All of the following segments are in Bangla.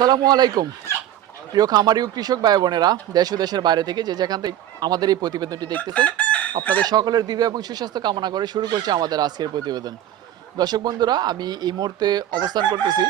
আসসালামু আলাইকুম। প্রিয় খামারি কৃষক ভাই বোনেরা, দেশ ও দেশের বাইরে থেকে যে যেখান থেকে আমাদের এই প্রতিবেদনটি দেখতেছেন, আপনাদের সকলের দীর্ঘ এবং সুস্বাস্থ্য কামনা করে শুরু করছে আমাদের আজকের প্রতিবেদন। দর্শক বন্ধুরা, আমি এই মুহূর্তে অবস্থান করতেছি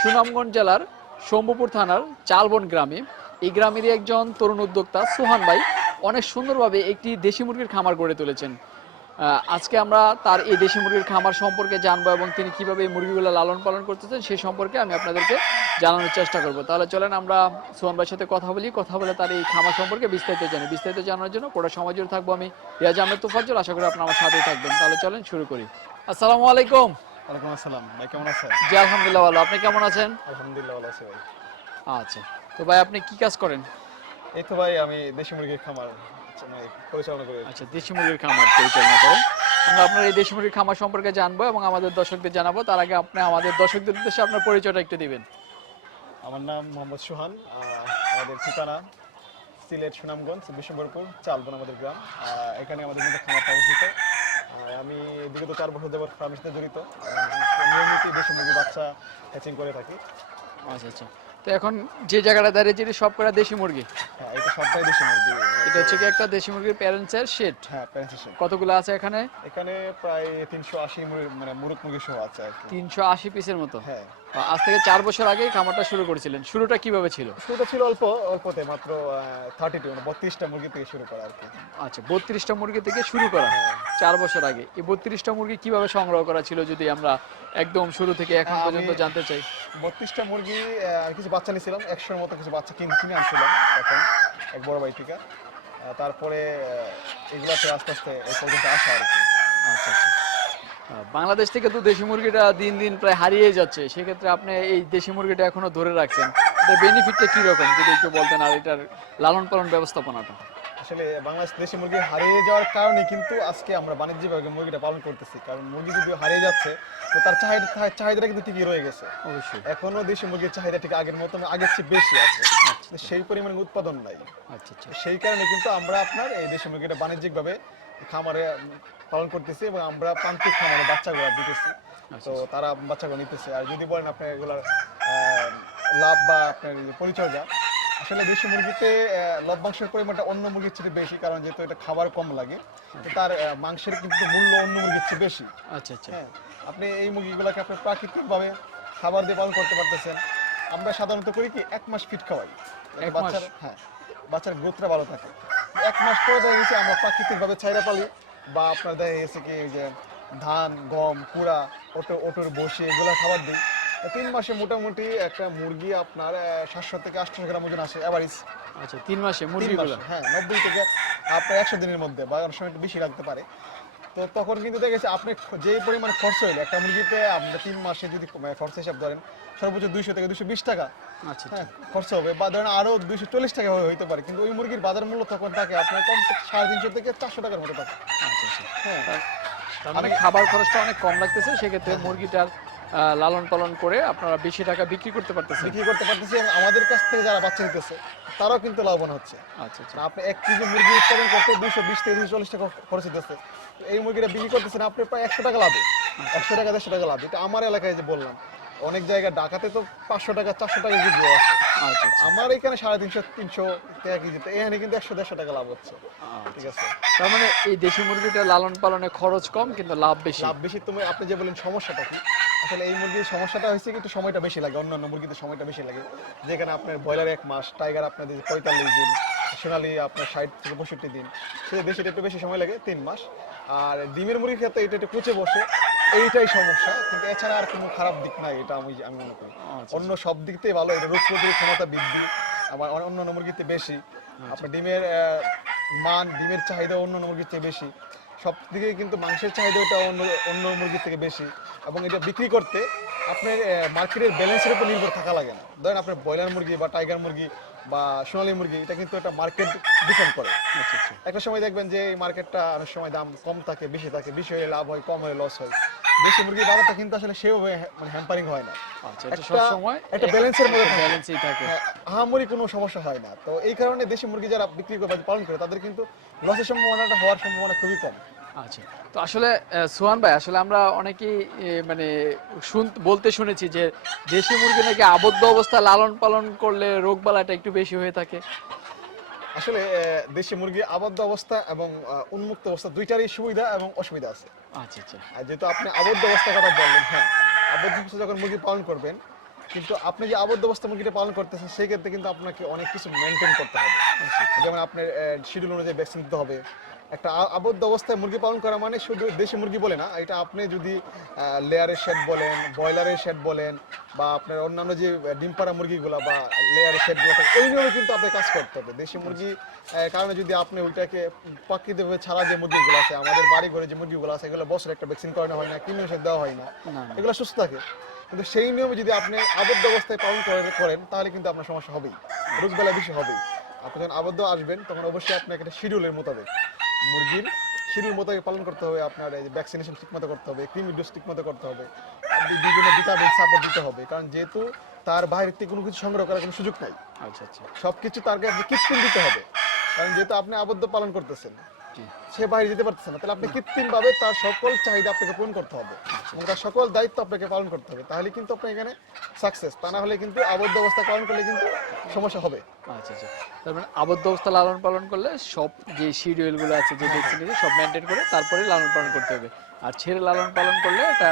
সুনামগঞ্জ জেলার শম্ভুপুর থানার চালবন গ্রামে। এই গ্রামেরই একজন তরুণ উদ্যোক্তা সোহান ভাই অনেক সুন্দরভাবে একটি দেশি মুরগির খামার গড়ে তুলেছেন। আজকে আমরা তার এই দেশি মুরগির খামার সম্পর্কে জানব এবং তিনি কীভাবে এই মুরগিগুলো লালন পালন করতেছেন সেই সম্পর্কে আমি আপনাদেরকে জানানোর চেষ্টা করব। তাহলে চলেন আমরা সোহান ভাইয়ের সাথে কথা বলি কথা বলে তার এই খামার সম্পর্কে বিস্তারিত জানি। বিস্তারিত জানার জন্য পুরো সময় জুড়ে থাকব আমি রিয়াজ আহমেদ তোফাজ্জল আশা করি আপনার আমার সাথেই থাকবেন। তাহলে চলেন শুরু করি। আসসালামু আলাইকুম। ওয়ালাইকুম আসসালাম। ভাই কেমন আছেন? জি আলহামদুলিল্লাহ ভালো। আপনি কেমন আছেন? আলহামদুলিল্লাহ ভালো আছি ভাই। আচ্ছা। তো ভাই আপনি কি কাজ করেন? এই তো ভাই আমি দেশি মুরগির খামার। পরিচালনা করি আচ্ছা দেশি মুরগির খামার পরিচালনা করেন। আমরা আপনার এই দেশি মুরগির খামার সম্পর্কে জানব এবং আমাদের দর্শকদের জানাব। তার আগে আপনি আমাদের দর্শকদের উদ্দেশ্যে আপনার পরিচয়টা একটু দিবেন। আমার নাম মোহাম্মদ সুহান আমাদের ঠিকানা সিলেট সুনামগঞ্জ বিশ্বম্বরপুর চালবন আমাদের গ্রাম। এখানে আমাদের কিন্তু খামারটা অবস্থিত। আমি বিগত চার বছর দেবর ফার্মের সাথে জড়িত। নিয়মিত দেশি মুরগির বাচ্চা হ্যাচিং করে থাকি। আচ্ছা আচ্ছা। তো এখন যে জায়গাটা দাঁড়িয়ে যেটি সব করা দেশি মুরগি। হ্যাঁ এটা সবটাই দেশি মুরগি। এটা হচ্ছে কি একটা দেশি মুরগির প্যারেন্টসের শেড হ্যাঁ কতগুলো আছে এখানে? এখানে প্রায় তিনশো আশি মানে মুরগ মুরগি সহ আছে আর কি। তিনশো আশি পিসের মতো? হ্যাঁ। আজ থেকে চার বছর আগেই খামারটা শুরু করেছিলেন। শুরুটা কীভাবে ছিল? শুরুটা ছিল অল্প অল্পতে মাত্র থার্টি টু মানে বত্রিশটা মুরগি থেকে শুরু করা আর কি। আচ্ছা বত্রিশটা মুরগি থেকে শুরু করা। চার বছর আগে। এই বত্রিশটা মুরগি কীভাবে সংগ্রহ করা ছিল যদি আমরা একদম শুরু থেকে এখন পর্যন্ত জানতে চাই? বত্রিশটা মুরগি কিছু বাচ্চা নিয়েছিলাম একশোর মতো কিছু বাচ্চা কিনে কিনে আনছিলাম তখন এক বড় টিকা আহ, তারপরে এগুলোতে আস্তে আস্তে এই পর্যন্ত আসা আর কি। আচ্ছা আচ্ছা। বাংলাদেশ থেকে তো দেশি মুরগিটা দিন দিন প্রায় হারিয়ে যাচ্ছে। সেক্ষেত্রে আপনি এই দেশি মুরগিটা এখনও ধরে রাখছেন। এটার বেনিফিটটা কীরকম? যদি একটু বলতেন আর এটার লালন পালন ব্যবস্থাপনাটা। আসলে বাংলাদেশ দেশি মুরগি হারিয়ে যাওয়ার কারণে কিন্তু আজকে আমরা বাণিজ্যিকভাবে মুরগিটা পালন করতেছি। কারণ মুরগি যদি হারিয়ে যাচ্ছে তো তার চাহিদা চাহিদাটা কিন্তু ঠিকই রয়ে গেছে। অবশ্যই। এখনও দেশি মুরগির চাহিদা ঠিক আগের মতো আগের চেয়ে বেশি আছে। সেই পরিমাণে উৎপাদন নাই। আচ্ছা আচ্ছা। সেই কারণে কিন্তু আমরা আপনার এই দেশি মুরগিটা বাণিজ্যিকভাবে খামারে পালন করতেছি এবং আমরা প্রান্তিক খামারে বাচ্চাগুলো দিতেছি। তো তারা বাচ্চাগুলো নিতেছে। আর যদি বলেন আপনার এগুলোর আহ, লাভ বা আপনার পরিচর্যা আসলে দেশি মুরগিতে লভ্যাংশের পরিমাণটা অন্য মুরগির চেয়ে বেশি কারণ যেহেতু এটা খাবার কম লাগে তার মাংসের কিন্তু মূল্য অন্য মুরগির চেয়ে বেশি। আচ্ছা আচ্ছা। হ্যাঁ আপনি এই মুরগিগুলোকে আপনি প্রাকৃতিকভাবে খাবার দিয়ে পালন করতে পারতেছেন। আমরা সাধারণত করি কি এক মাস ফিট খাওয়াই? বাচ্চার হ্যাঁ বাচ্চার গ্রোথটা ভালো থাকে। এক মাস পরে দেখা গেছে আমরা প্রাকৃতিকভাবে ছাইরা পালি বা আপনার দেখা গেছে কি এই যে ধান গম কুড়া ওটো ওটোর বসে এগুলো খাবার দিই। তিন মাসে মোটামুটি একটা মুরগি আপনার সাতশো থেকে আটশো গ্রাম ওজন আসে অ্যাভারেজ আচ্ছা তিন মাসে মুরগিগুলো? হ্যাঁ নব্বই থেকে আপনার একশো দিনের মধ্যে বা অনেক সময় একটু বেশি লাগতে পারে। তো তখন কিন্তু দেখা গেছে আপনি যেই পরিমাণ খরচ হইল একটা মুরগিতে আপনি তিন মাসে যদি মানে খরচ হিসাব ধরেন সর্বোচ্চ দুইশো থেকে দুশো বিশ টাকা আচ্ছা আচ্ছা। হ্যাঁ খরচ হবে বা ধরেন আরও দুইশো চল্লিশ টাকা হয়ে হইতে পারে কিন্তু ওই মুরগির বাজার মূল্য তখন থাকে আপনার কম সাড়ে তিনশো থেকে চারশো টাকার মতো থাকে। আচ্ছা আচ্ছা। হ্যাঁ। মানে খাবার খরচটা অনেক কম লাগতেছে সেক্ষেত্রে মুরগিটার আহ, লালন পালন করে আপনারা বেশি টাকা বিক্রি করতে পারতেছেন। বিক্রি করতে পারতেছি এবং আমাদের কাছ থেকে যারা বাচ্চা নিতেছে তারাও কিন্তু লাভবান হচ্ছে। আচ্ছা আচ্ছা। আপনি এক কেজি মুরগি উৎপাদন করতে দুশো বিশ থেকে দুশো চল্লিশ টাকা খরচ দিতেছে এই মুরগিটা বিক্রি করতেছেন আপনি প্রায় একশো টাকা লাভে। একশো টাকা দেড়শো টাকা লাভ। এটা আমার এলাকায় যে বললাম অনেক জায়গায় ঢাকাতে তো পাঁচশো টাকা চারশো টাকা কেজি আছে। আচ্ছা আচ্ছা। আমার এখানে সাড়ে তিনশো তিনশো টাকা কেজিতে এখানে কিন্তু একশো দেড়শো টাকা লাভ হচ্ছে। ঠিক আছে? তার মানে এই দেশি মুরগিটা লালন পালনে খরচ কম কিন্তু লাভ বেশি। লাভ বেশি। তুমি আপনি যে বলেন সমস্যাটা কি? আসলে এই মুরগির সমস্যাটা হয়েছে কি একটু সময়টা বেশি লাগে অন্যান্য মুরগিতে সময়টা বেশি লাগে। যেখানে আপনার ব্রয়লার এক মাস টাইগার আপনাদের পঁয়তাল্লিশ দিন সোনালি আপনার ষাট থেকে পঁয়ষট্টি দিন সেটা দেশিটা একটু বেশি সময় লাগে তিন মাস। আর ডিমের মুরগির ক্ষেত্রে এটা একটু কুচে বসে এইটাই সমস্যা। কিন্তু এছাড়া আর কোনো খারাপ দিক নাই এটা আমি আমি মনে করি। আচ্ছা, অন্য সব দিক থেকে ভালো এটা রোগ প্রতিরোধ ক্ষমতা বৃদ্ধি আবার অন্য- অন্যান্য মুরগিতে বেশি। আপনার ডিমের মান ডিমের চাহিদা অন্য মুরগির চেয়ে বেশি। সব দিকে কিন্তু মাংসের চাহিদাটা অন্য অন্য মুরগির থেকে বেশি। এবং এটা বিক্রি করতে আপনার মার্কেটের ব্যালেন্সের উপর নির্ভর থাকা লাগে না। ধরেন আপনার ব্রয়লার মুরগি বা টাইগার মুরগি বা সোনালী মুরগি এটা কিন্তু একটা মার্কেট ডিপেন্ড করে। আচ্ছা আচ্ছা। একটা সময় দেখবেন যে এই মার্কেটটা অনেক সময় দাম কম থাকে বেশি থাকে বেশি হলে লাভ হয় কম হলে লস হয়। দেশি মুরগির বাজারটা কিন্তু আসলে সেভাবে মানে হ্যাম্পারিং হয় না। আচ্ছা একটা- ব্যালেন্সের মধ্যে। ব্যালেন্সই থাকে। হ্যাঁ, আহামরি কোনো সমস্যা হয় না। তো এই কারণে দেশি মুরগি যারা বিক্রি করে পালন করে তাদের কিন্তু লসের সম্ভাবনাটা হওয়ার সম্ভাবনা খুবই কম। আচ্ছা। তো আসলে সোহান ভাই আসলে আমরা অনেকেই মানে শুন বলতে শুনেছি যে দেশি মুরগি নাকি আবদ্ধ অবস্থায় লালন পালন করলে রোগ বালাটা একটু বেশি হয়ে থাকে। আসলে দেশি মুরগি আবদ্ধ অবস্থা এবং উন্মুক্ত অবস্থা দুইটারই সুবিধা এবং অসুবিধা আছে। আচ্ছা আচ্ছা। যেহেতু আপনি আবদ্ধ অবস্থার কথা বললেন হ্যাঁ আবদ্ধ অবস্থা যখন মুরগি পালন করবেন কিন্তু আপনি যে আবদ্ধ অবস্থা মুরগিটা পালন করতেছেন সেই ক্ষেত্রে কিন্তু আপনাকে অনেক কিছু মেনটেন করতে হবে। যেমন আপনার শিডিউল অনুযায়ী ভ্যাকসিন দিতে হবে একটা আবদ্ধ অবস্থায় মুরগি পালন করা মানে শুধু দেশি মুরগি বলে না এটা আপনি যদি লেয়ারের শেড বলেন ব্রয়লারের শেড বলেন বা আপনার অন্যান্য যে ডিম পাড়া মুরগিগুলো বা লেয়ারের শেডগুলো ওই নিয়মে কিন্তু আপনার কাজ করতে হবে। দেশি মুরগি কারণে যদি আপনি ওইটাকে প্রাকৃতিকভাবে ছাড়া যে মুরগিগুলো আছে আমাদের বাড়ি ঘরে যে মুরগিগুলো আছে এগুলো বছরে একটা ভ্যাকসিন করানো হয় না ওষুধ দেওয়া হয় না। এগুলো সুস্থ থাকে। কিন্তু সেই নিয়মে যদি আপনি আবদ্ধ অবস্থায় পালন করে- করেন তাহলে কিন্তু আপনার সমস্যা হবেই। রোগবেলা বেশি হবেই। আপনি যখন আবদ্ধ আসবেন তখন অবশ্যই আপনাকে একটা শিডিউলের মোতাবেক মুরগির শিডিউল মোতাবেক পালন করতে হবে আপনার এই ভ্যাকসিনেশন ঠিকমতো করতে হবে ক্রিমি ডোজ ঠিকমতো করতে হবে বিভিন্ন ভিটামিন সাপোর্ট দিতে হবে কারণ যেহেতু তার বাইরে থেকে কোনো কিছু সংগ্রহ করার কোনো সুযোগ নাই আচ্ছা আচ্ছা সবকিছু তারকে আপনি কৃত্রিম দিতে হবে কারণ যেহেতু আপনি আবদ্ধ পালন করতেছেন। সে বাইরে যেতে পারতেছে না। তাহলে আপনি কৃত্রিম ভাবে তার সকল চাহিদা আপনাকে পূরণ করতে হবে এবং তার সকল দায়িত্ব আপনাকে পালন করতে হবে। তাহলে কিন্তু আপনি এখানে সাকসেস তা না হলে কিন্তু আবদ্ধ অবস্থা পালন করলে কিন্তু সমস্যা হবে। আচ্ছা আচ্ছা। তার মানে আবদ্ধ অবস্থা লালন পালন করলে সব যে শিডিউলগুলো আছে যে ভ্যাকসিন সব মেনটেন করে তারপরে লালন পালন করতে হবে। আর ছেড়ে লালন পালন করলে এটা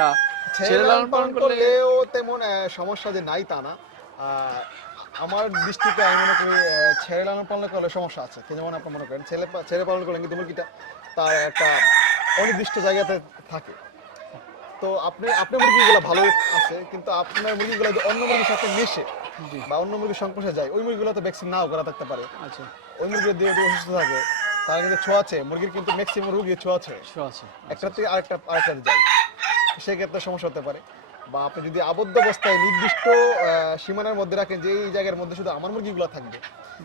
ছেড়ে লালন পালন করলেও তেমন সমস্যা যে নাই তা না। আমার দৃষ্টিতে আমি মনে করি ছেড়ে লালন পালন করলে সমস্যা আছে। কি যেমন আপনি মনে করেন ছেলে ছেড়ে পালন করলে কিন্তু মুরগিটা তার একটা অনির্দিষ্ট জায়গাতে থাকে। তো আপনি আপনার মুরগিগুলো ভালো আছে কিন্তু আপনার মুরগিগুলো যদি অন্য মুরগির সাথে মিশে বা অন্য মুরগির সংস্পর্শে যায় ওই মুরগিগুলো তো ভ্যাকসিন নাও করা থাকতে পারে। আচ্ছা। ওই মুরগির দিয়ে যদি অসুস্থ থাকে তারা কিন্তু ছোঁয়াছে মুরগির কিন্তু ম্যাক্সিমাম রোগী ছোঁয়াছে শো আছে একটা থেকে আরেকটা আরেকটাতে যায়। সেক্ষেত্রে সমস্যা হতে পারে। বা আপনি যদি আবদ্ধ অবস্থায় নির্দিষ্ট সীমানার মধ্যে রাখেন যে এই জায়গার মধ্যে শুধু আমার মুরগিগুলো থাকবে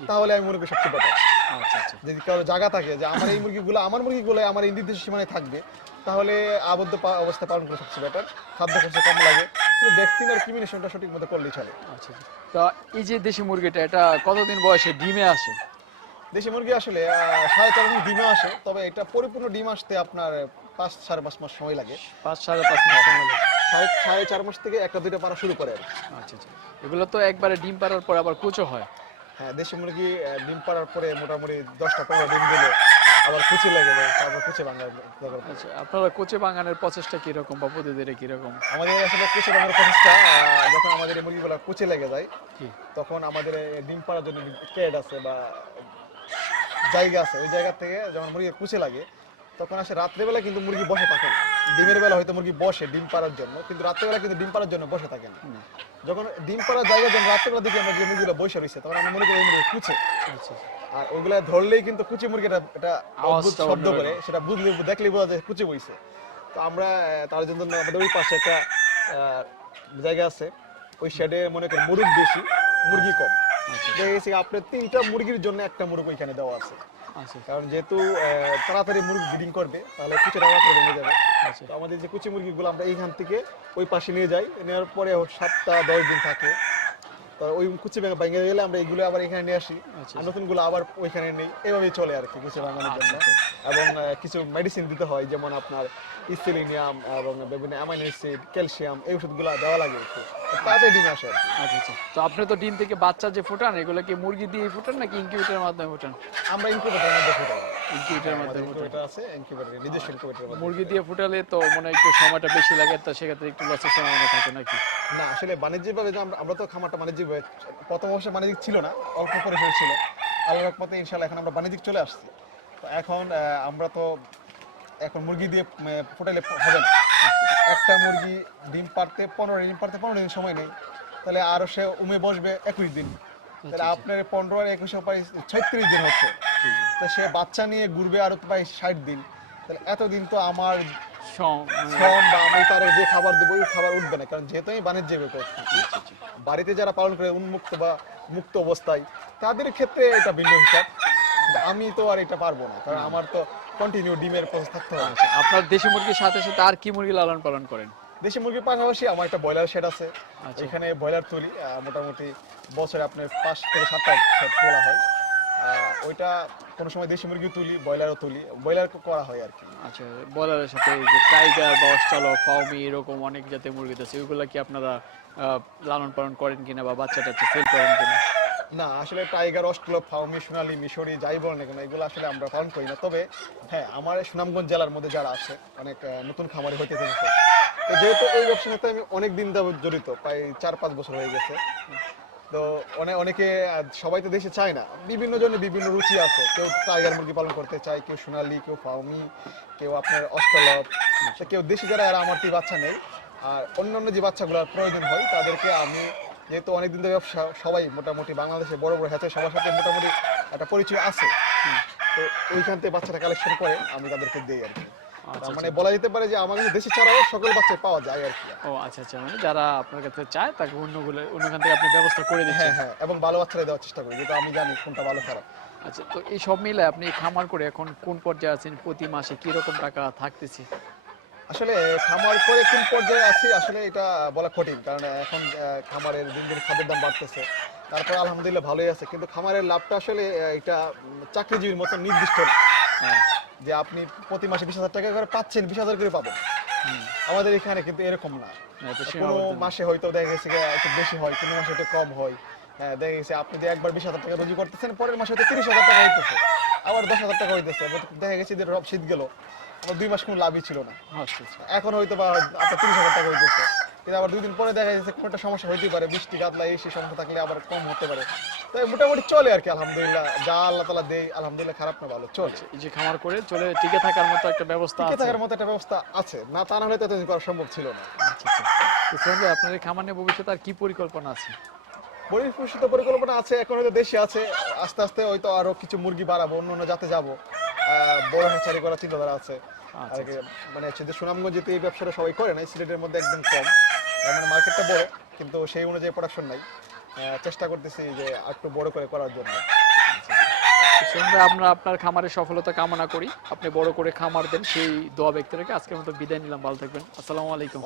তাহলে আমি মনে করি সবচেয়ে বেটার আচ্ছা আচ্ছা। যদি কারও জায়গা থাকে যে আমার এই মুরগিগুলো আমার মুরগিগুলো আমার এই নির্দিষ্ট সীমানায় থাকবে তাহলে আবদ্ধ অবস্থায় পালন করা সবচেয়ে বেটার খাদ্য খরচ কম লাগে কিন্তু ভ্যাকসিন আর কিমিনেশনটা সঠিক মতো করলেই চলে। আচ্ছা আচ্ছা। তো এই যে দেশি মুরগিটা এটা কতদিন বয়সে ডিমে আসে? দেশি মুরগি আসলে সাড়ে চার মাস ডিমে আসে তবে এটা পরিপূর্ণ ডিম আসতে আপনার পাঁচ সাড়ে পাঁচ মাস সময় লাগে। পাঁচ সাড়ে পাঁচ মাস সময় লাগে। সাড়ে সাড়ে চার মাস থেকে একটা দুইটা পারা শুরু করে। আচ্ছা আচ্ছা। এগুলো তো একবারে ডিম পাড়ার পর আবার কুচো হয়। হ্যাঁ দেশি মুরগি ডিম পাড়ার পরে মোটামুটি দশটা পনেরো ডিম দিলে আবার কুচি লেগে যায় তারপর কুচি ভাঙা দরকার। পড়ে। আচ্ছা আপনারা কোচে বাঙানোর প্রচেষ্টা কীরকম বা পদ্ধতিটা কীরকম? আমাদের আসলে কুচি ভাঙার প্রচেষ্টা যখন আমাদের এই মুরগিগুলো কুচি লেগে যায় কি? তখন আমাদের ডিম পাড়ার জন্য কেড আছে বা জায়গা আছে ওই জায়গা থেকে যখন মুরগি কুচি লাগে তখন আসে রাত্রেবেলা কিন্তু মুরগি বসে থাকে না ডিমের বেলা হয়তো মুরগি বসে ডিম পাড়ার জন্য কিন্তু রাত্রেবেলা কিন্তু ডিম পাড়ার জন্য বসে থাকে না যখন ডিম পাড়ার জায়গা যখন রাত্রেবেলা দিকে আমরা যে মুরগিগুলো বসে রয়েছে তখন আমরা মনে করি মুরগি কুচে। আচ্ছা আচ্ছা। আর ওইগুলা ধরলেই কিন্তু কুচি মুরগিটা এটা শব্দ করে সেটা বুঝলে দেখলেই বোঝা যায় কুচি বইছে। তো আমরা তার জন্য আমাদের ওই পাশে একটা জায়গা আছে। ওই শেডে মনে করেন মুরগ বেশি মুরগি কম। আচ্ছা দেখা গেছে আপনার তিনটা মুরগির জন্য একটা মুরগ ওইখানে দেওয়া আছে। কারণ যেহেতু তাড়াতাড়ি মুরগি ব্রিডিং করবে তাহলে কুচিটা রাত্রে ভেঙে যাবে। আচ্ছা। তো আমাদের যে কুচি মুরগিগুলো আমরা এইখান থেকে ওই পাশে নিয়ে যাই নেওয়ার পরে সাতটা দশ দিন থাকে। তো ওই কুচি ভেঙে গেলে আমরা এইগুলো আবার এখানে নিয়ে আসি। আচ্ছা, আর নতুনগুলো আবার ওইখানে নেই। এভাবেই চলে আর কি কুচি ভাঙানোর জন্য। আচ্ছা, এবং কিছু মেডিসিন দিতে হয় যেমন আপনার ইসিলিনিয়াম এবং বিভিন্ন অ্যামাইনো অ্যাসিড ক্যালসিয়াম এই ওষুধগুলো দেওয়া লাগে একটু। তাড়াতাড়ি ডিমে আসে আচ্ছা আচ্ছা। তো আপনি তো ডিম থেকে বাচ্চা যে ফুটান এগুলো কি মুরগি দিয়ে ফুটান নাকি ইনকিউবেটরের মাধ্যমে ফুটান? আমরা ইনকিউবেটরের মধ্যে ফুটাই। ইনকিউবেটরের মাধ্যমে ফুটান আছে ইনকিউবেটর নিজস্ব ইনকিউবেটরের মুরগি দিয়ে ফুটালে তো মনে হয় একটু সময়টা বেশি লাগে তো সেক্ষেত্রে একটু লসের সম্ভাবনা থাকে নাকি? না আসলে বাণিজ্যিকভাবে যে আমরা আমরা তো খামারটা বাণিজ্যিকভাবে প্রথম অবশ্যই বাণিজ্যিক ছিল না অল্প করে হয়েছিল। আল্লাহ রহমতে ইনশাল্লাহ এখন আমরা বাণিজ্যিক চলে আসছি। তো এখন আমরা তো এখন মুরগি দিয়ে উম, ফুটাইলে হবে না। একটা মুরগি ডিম পারতে পনেরো ডিম পারতে পনেরো দিন সময় নেই তাহলে আরও সে উমে বসবে একুশ দিন। তাহলে আপনার পনেরো আর একুশে প্রায় ছত্রিশ দিন হচ্ছে। তা সে বাচ্চা নিয়ে ঘুরবে আরও প্রায় ষাট দিন। তাহলে এতদিন তো আমার শ্রম বা আমি তার যে খাবার দেবো ওই খাবার উঠবে না কারণ যেহেতু আমি বাণিজ্য করছি বাড়িতে যারা পালন করে উন্মুক্ত বা মুক্ত অবস্থায় তাদের ক্ষেত্রে এটা ভিন্ন হিসাব। আমি তো আর এটা পারব না কারণ আমার তো কন্টিনিউ ডিমের প্রসেস থাকতে হবে। আচ্ছা, আপনার দেশি মুরগির সাথে সাথে আর কি মুরগি লালন পালন করেন? দেশি মুরগির পাশাপাশি আমার একটা ব্রয়লার শেড আছে। আচ্ছা। এখানে ব্রয়লার তুলি মোটামুটি বছরে আপনার পাঁচ থেকে সাতটা তোলা হয়। ওইটা কোনো সময় দেশি মুরগি তুলি ব্রয়লারও তুলি ব্রয়লার করা হয় আর কি। আচ্ছা বলারের সাথে এই যে টাইগার বা অস্ট্রালো ফাউমি এরকম অনেক জাতের মুরগি আছে ওইগুলো কি আপনারা লালন পালন করেন কিনা বা বাচ্চা টাচ্চা সেল করেন কিনা? না আসলে টাইগার অস্ট্রেলো ফাউমি সোনালি মিশরি যাই বলেন না কেন এগুলো আসলে আমরা পালন করি না। তবে হ্যাঁ আমার এই সুনামগঞ্জ জেলার মধ্যে যারা আছে অনেক নতুন খামারি হইতে যেহেতু এই ব্যবসার সাথে আমি অনেক দিন জড়িত প্রায় চার পাঁচ বছর হয়ে গেছে। তো অনেক সবাই তো দেশে চায় না। বিভিন্ন জনের বিভিন্ন রুচি আছে। কেউ টাইগার মুরগি পালন করতে চায়, কেউ সোনালি, কেউ ফাউমি কেউ আপনার অস্ট্রেলপ তো কেউ দেশি যারা আর আমার কি বাচ্চা নেই। আর অন্যান্য যে বাচ্চাগুলোর প্রয়োজন হয়, তাদেরকে আমি, যেহেতু অনেকদিন ধরে ব্যবসা, সবাই মোটামুটি বাংলাদেশে বড় বড় হ্যাচে সবার সাথে মোটামুটি একটা পরিচয় আছে। তো ওইখান থেকে বাচ্চাটা কালেকশন করে, আমি তাদেরকে দিই আর কি। মানে বলা যেতে পারে যে দেশি ছাড়াও সকল বাচ্চাই পাওয়া যায় আর কি। ও আচ্ছা আচ্ছা মানে যারা আপনার কাছে চায় তাকে অন্যগুলো অন্যখান থেকে আপনি ব্যবস্থা করে দিচ্ছেন। হ্যাঁ হ্যাঁ এবং ভালো বাচ্চারা দেওয়ার চেষ্টা করি যেহেতু আমি জানি কোনটা ভালো খারাপ। আচ্ছা তো এই সব মিলে আপনি খামার করে এখন কোন পর্যায়ে আছেন প্রতি মাসে কি রকম টাকা থাকতেছে? আসলে খামার করে কোন পর্যায়ে আছি আসলে এটা বলা কঠিন কারণ এখন খামারের দিন দিন খাদ্যের দাম বাড়তেছে। তারপর আলহামদুলিল্লাহ ভালোই আছে কিন্তু খামারের লাভটা আসলে এটা চাকরিজীবীর মতো নির্দিষ্ট না। হ্যাঁ যে আপনি প্রতি মাসে বিশ হাজার টাকা করে পাচ্ছেন বিশ হাজার করে পাবেন আমাদের এখানে কিন্তু এরকম না। না, কোনো মাসে হয়তো দেখা গেছে একটু বেশি হয় কোনো মাসে একটু কম হয়। হ্যাঁ দেখা গেছে আপনি যে একবার বিশ হাজার টাকা রুজি করতেছেন পরের মাসে হয়তো তিরিশ হাজার টাকা হইতেছে। আবার দশ হাজার টাকা হইতেছে। দেখা গেছে যে রব শীত গেল। দুই মাস কোনো লাভই ছিল না। আচ্ছা আচ্ছা। এখন হয়তো বা আপনার তিরিশ হাজার টাকা হইতেছে। কিন্তু আবার দুই দিন পরে দেখা যাচ্ছে কোনো একটা সমস্যা হইতে পারে। বৃষ্টি গাদলা এই সেই সমস্যা থাকলে আবার কম হতে পারে। তাই মোটামুটি চলে আর কি আলহামদুলিল্লাহ। যা আল্লাহ তালা দেই আলহামদুলিল্লাহ খারাপ না ভালো চলছে এই যে খামার করে চলে টিকে থাকার মতো একটা ব্যবস্থা টিকে থাকার মতো একটা ব্যবস্থা আছে। না তা না হলে করা সম্ভব ছিল না। আচ্ছা আচ্ছা। আপনার এই খামার নিয়ে ভবিষ্যতে আর কি পরিকল্পনা আছে? পরিকল্পনা আছে এখন হয়তো দেশে আছে। আস্তে আস্তে হয়তো আরও কিছু মুরগি বাড়াবো অন্য অন্য জাতে যাব। বড় করার চিন্তাধারা আছে। আচ্ছা, আর মানে হচ্ছে সুনামগঞ্জে এই ব্যবসাটা সবাই করে না সিলেটের মধ্যে একদম কম। মানে মার্কেটটা বড় কিন্তু সেই অনুযায়ী প্রোডাকশন নাই। চেষ্টা করতেছি যে একটু বড় করে করার জন্য। তো আমরা আপনার খামারের সফলতা কামনা করি। আপনি বড় করে খামার দেন, সেই দোয়া ব্যক্তি রেখে আজকের মতো বিদায় নিলাম। ভালো থাকবেন। আসসালামু আলাইকুম।